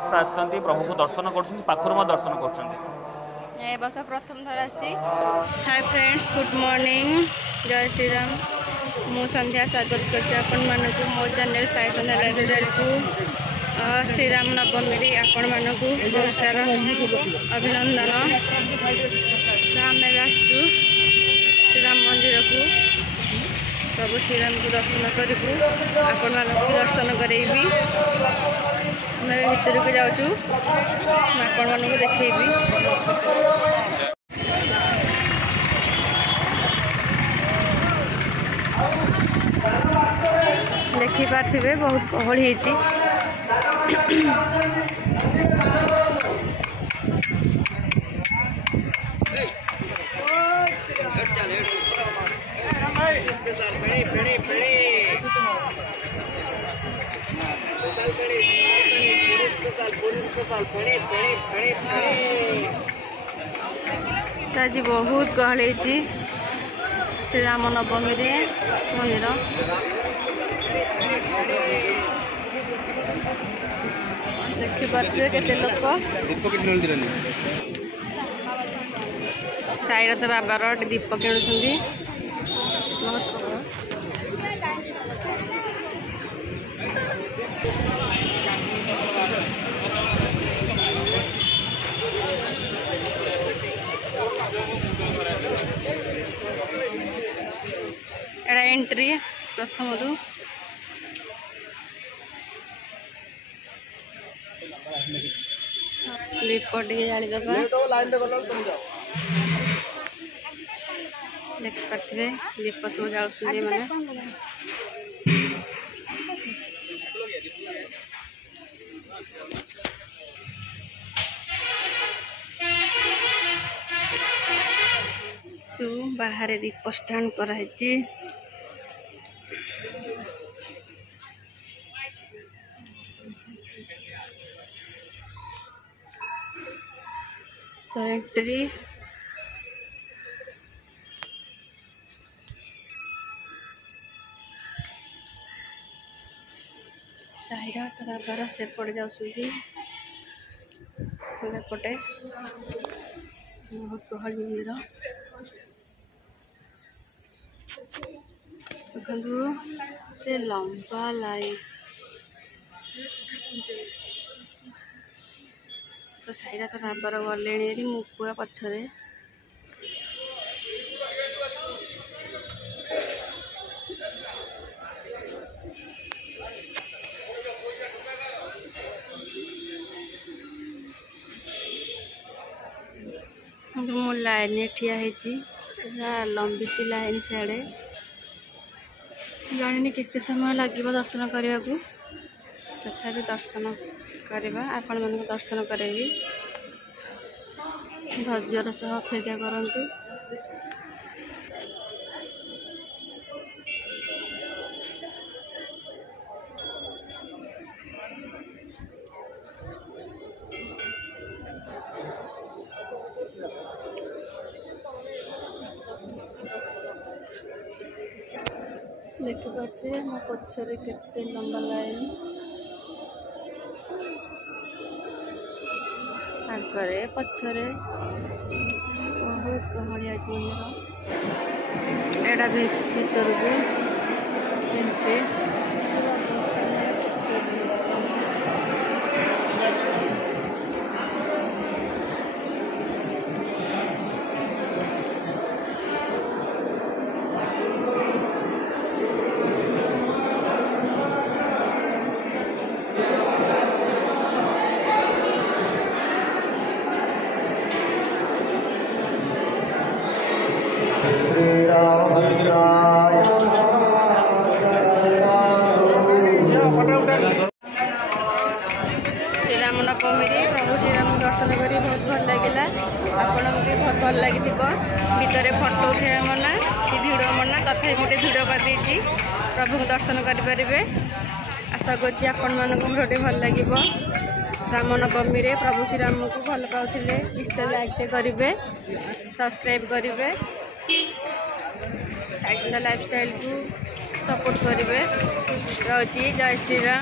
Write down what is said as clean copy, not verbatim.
प्रभु को दर्शन कर दर्शन कर बस प्रथम थर आसी। हाय फ्रेंड्स, गुड मॉर्निंग, जय श्री राम। मु संध्या स्वागत करपन मानक मो चैनल साई संध्या लाइफस्टाइल को श्रीराम नवमी आपण मानक बहुत सारा अभिनंदन। आम आसचु श्रीराम मंदिर को, प्रभु श्रीराम को दर्शन करूँ, आपण मानक दर्शन करेबी। भीतर को जाऊँ आपण मानक देखेबी। देखी पार्थिवे बहुत गहली होती। आज बहुत गहली श्रीराम नवमी मंदिर। देखिए केते लोक साईरथ बाबार दीप किणुंट। एड़ा एंट्री प्रथम दीप टे जादे देख पारे दीप सब जाऊँ मैंने। तू बाहर दीप स्टैंड कराई। तो एंट्री साईरथ बाबार से पड़ जापटे बहुत गहली मंदिर। देखो से लंबा लाइन तो साईरथ बाबार गले मु पूरा पछरे। मु लाइन ठिया लंबी लाइन सियाड़े जानी केते समय लगे दर्शन करने को। तथापि दर्शन करवा आपण मानक दर्शन करेबी। धैर्यर सह अपेक्षा करंतु। देखिए मो पछरे केते लंबा लाइन आगे पछरे बहुत गहली मंदिर। एड़ा भीतर को एंट्री श्रीराम नवमी प्रभु श्रीराम दर्शन कर बहुत भल लगे। आपन भी बहुत भल लगी भितर फोटो उठे मना कि भिड़ मना तथा गोटे भिड़ कर प्रभु को दर्शन करें। आशा करी आपण मानक भिडियो भल लगे। राम नवमी प्रभु श्रीराम को भल पाते निश्चय लाइक करेंगे, सब्सक्राइब करेंगे, लाइफस्टाइल को सपोर्ट करेंगे। रही जय श्री राम।